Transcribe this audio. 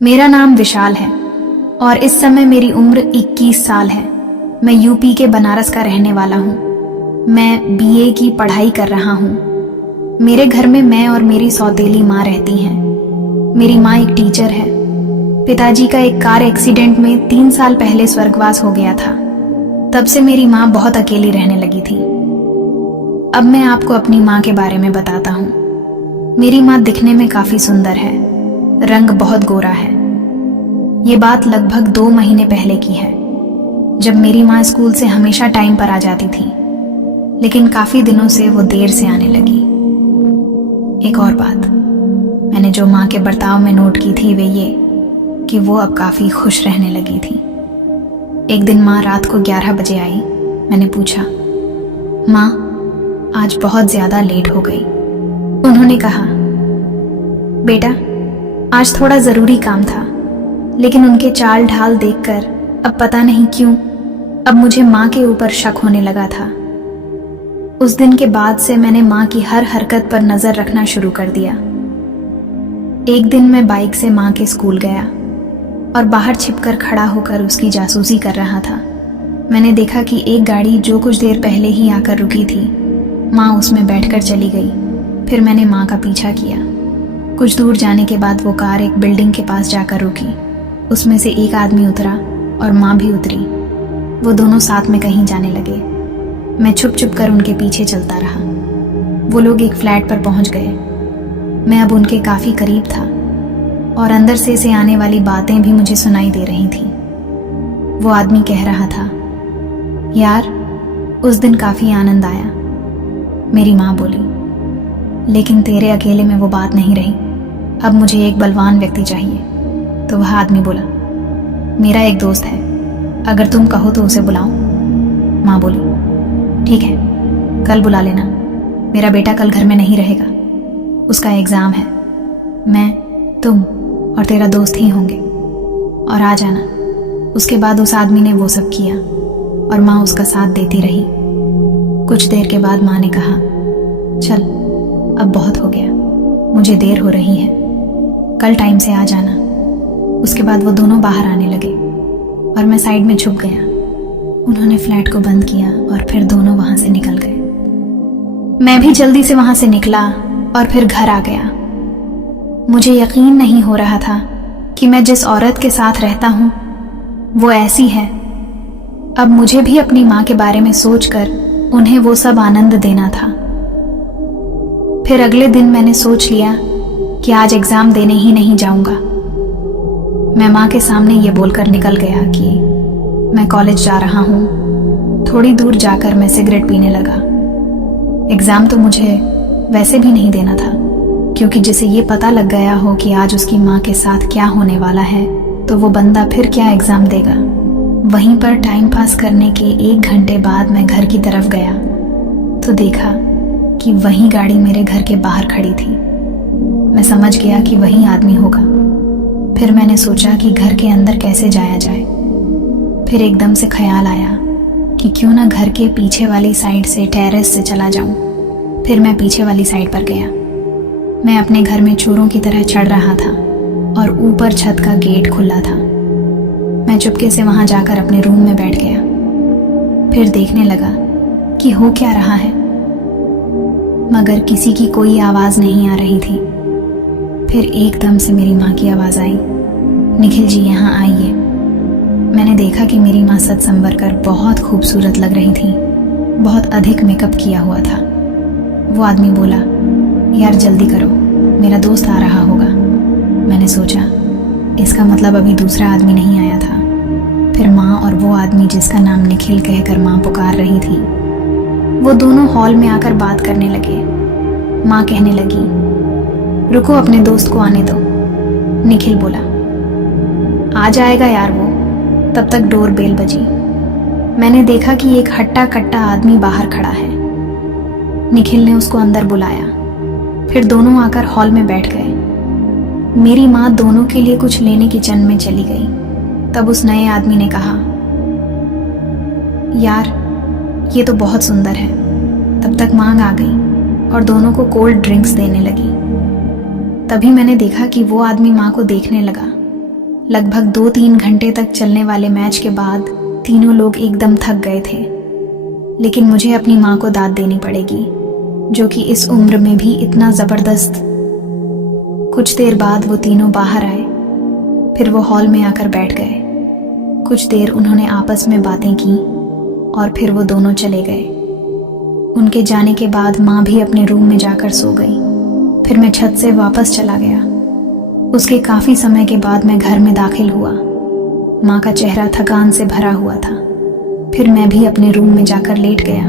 मेरा नाम विशाल है और इस समय मेरी उम्र 21 साल है। मैं यूपी के बनारस का रहने वाला हूँ। मैं बीए की पढ़ाई कर रहा हूँ। मेरे घर में मैं और मेरी सौतेली माँ रहती हैं। मेरी माँ एक टीचर है। पिताजी का एक कार एक्सीडेंट में 3 साल पहले स्वर्गवास हो गया था। तब से मेरी माँ बहुत अकेली रहने लगी थी। अब मैं आपको अपनी माँ के बारे में बताता हूँ। मेरी माँ दिखने में काफी सुंदर है। रंग बहुत गोरा है। ये बात लगभग 2 महीने पहले की है, जब मेरी माँ स्कूल से हमेशा टाइम पर आ जाती थी, लेकिन काफी दिनों से वो देर से आने लगी। एक और बात मैंने जो माँ के बर्ताव में नोट की थी वे ये कि वो अब काफी खुश रहने लगी थी। एक दिन माँ रात को 11 बजे आई। मैंने पूछा, माँ आज बहुत ज्यादा लेट हो गई। उन्होंने कहा, बेटा आज थोड़ा जरूरी काम था, लेकिन उनके चाल ढाल देखकर अब पता नहीं क्यों अब मुझे माँ के ऊपर शक होने लगा था। उस दिन के बाद से मैंने माँ की हर हरकत पर नजर रखना शुरू कर दिया। एक दिन मैं बाइक से माँ के स्कूल गया और बाहर छिपकर खड़ा होकर उसकी जासूसी कर रहा था। मैंने देखा कि एक गाड़ी जो कुछ देर पहले ही आकर रुकी थी, माँ उसमें बैठकर चली गई। फिर मैंने माँ का पीछा किया। कुछ दूर जाने के बाद वो कार एक बिल्डिंग के पास जाकर रुकी। उसमें से एक आदमी उतरा और माँ भी उतरी। वो दोनों साथ में कहीं जाने लगे। मैं छुप छुप कर उनके पीछे चलता रहा। वो लोग एक फ्लैट पर पहुंच गए। मैं अब उनके काफी करीब था और अंदर से आने वाली बातें भी मुझे सुनाई दे रही थी। वो आदमी कह रहा था, यार उस दिन काफी आनंद आया। मेरी माँ बोली, लेकिन तेरे अकेले में वो बात नहीं रही। अब मुझे एक बलवान व्यक्ति चाहिए। तो वह आदमी बोला, मेरा एक दोस्त है, अगर तुम कहो तो उसे बुलाऊं। माँ बोली, ठीक है, कल बुला लेना। मेरा बेटा कल घर में नहीं रहेगा, उसका एग्जाम है। मैं, तुम और तेरा दोस्त ही होंगे और आ जाना। उसके बाद उस आदमी ने वो सब किया और माँ उसका साथ देती रही। कुछ देर के बाद माँ ने कहा, चल अब बहुत हो गया, मुझे देर हो रही है, कल टाइम से आ जाना। उसके बाद वो दोनों बाहर आने लगे और मैं साइड में छुप गया। उन्होंने फ्लैट को बंद किया और फिर दोनों वहां से निकल गए। मैं भी जल्दी से वहां से निकला और फिर घर आ गया। मुझे यकीन नहीं हो रहा था कि मैं जिस औरत के साथ रहता हूं वो ऐसी है। अब मुझे भी अपनी माँ के बारे में सोचकर उन्हें वो सब आनंद देना था। फिर अगले दिन मैंने सोच लिया कि आज एग्जाम देने ही नहीं जाऊंगा। मैं माँ के सामने ये बोलकर निकल गया कि मैं कॉलेज जा रहा हूँ। थोड़ी दूर जाकर मैं सिगरेट पीने लगा। एग्जाम तो मुझे वैसे भी नहीं देना था, क्योंकि जिसे ये पता लग गया हो कि आज उसकी माँ के साथ क्या होने वाला है, तो वो बंदा फिर क्या एग्जाम देगा। वहीं पर टाइम पास करने के 1 घंटे बाद मैं घर की तरफ गया तो देखा कि वही गाड़ी मेरे घर के बाहर खड़ी थी। मैं समझ गया कि वही आदमी होगा। फिर मैंने सोचा कि घर के अंदर कैसे जाया जाए। फिर एकदम से ख्याल आया कि क्यों ना घर के पीछे वाली साइड से टेरेस से चला जाऊं। फिर मैं पीछे वाली साइड पर गया। मैं अपने घर में चोरों की तरह चढ़ रहा था और ऊपर छत का गेट खुला था। मैं चुपके से वहां जाकर अपने रूम में बैठ गया। फिर देखने लगा कि हो क्या रहा है, मगर किसी की कोई आवाज नहीं आ रही थी। फिर एकदम से मेरी माँ की आवाज आई, निखिल जी यहाँ आइए। मैंने देखा कि मेरी माँ सज संवर कर बहुत खूबसूरत लग रही थी। बहुत अधिक मेकअप किया हुआ था। वो आदमी बोला, यार जल्दी करो, मेरा दोस्त आ रहा होगा। मैंने सोचा इसका मतलब अभी दूसरा आदमी नहीं आया था। फिर माँ और वो आदमी जिसका नाम निखिल कहकर माँ पुकार रही थी, वो दोनों हॉल में आकर बात करने लगे। माँ कहने लगी, रुको अपने दोस्त को आने दो। निखिल बोला, आ जाएगा यार वो। तब तक डोर बेल बजी। मैंने देखा कि एक हट्टा कट्टा आदमी बाहर खड़ा है। निखिल ने उसको अंदर बुलाया। फिर दोनों आकर हॉल में बैठ गए। मेरी माँ दोनों के लिए कुछ लेने किचन में चली गई। तब उस नए आदमी ने कहा, यार ये तो बहुत सुंदर है। तब तक माँ आ गई और दोनों को कोल्ड ड्रिंक्स देने लगी। तभी मैंने देखा कि वो आदमी माँ को देखने लगा। लगभग 2-3 घंटे तक चलने वाले मैच के बाद तीनों लोग एकदम थक गए थे, लेकिन मुझे अपनी माँ को दाद देनी पड़ेगी, जो कि इस उम्र में भी इतना ज़बरदस्त। कुछ देर बाद वो तीनों बाहर आए, फिर वो हॉल में आकर बैठ गए। कुछ देर उन्होंने आपस में बातें की और फिर वो दोनों चले गए। उनके जाने के बाद माँ भी अपने रूम में जाकर सो गई। फिर मैं छत से वापस चला गया। उसके काफ़ी समय के बाद मैं घर में दाखिल हुआ। माँ का चेहरा थकान से भरा हुआ था। फिर मैं भी अपने रूम में जाकर लेट गया।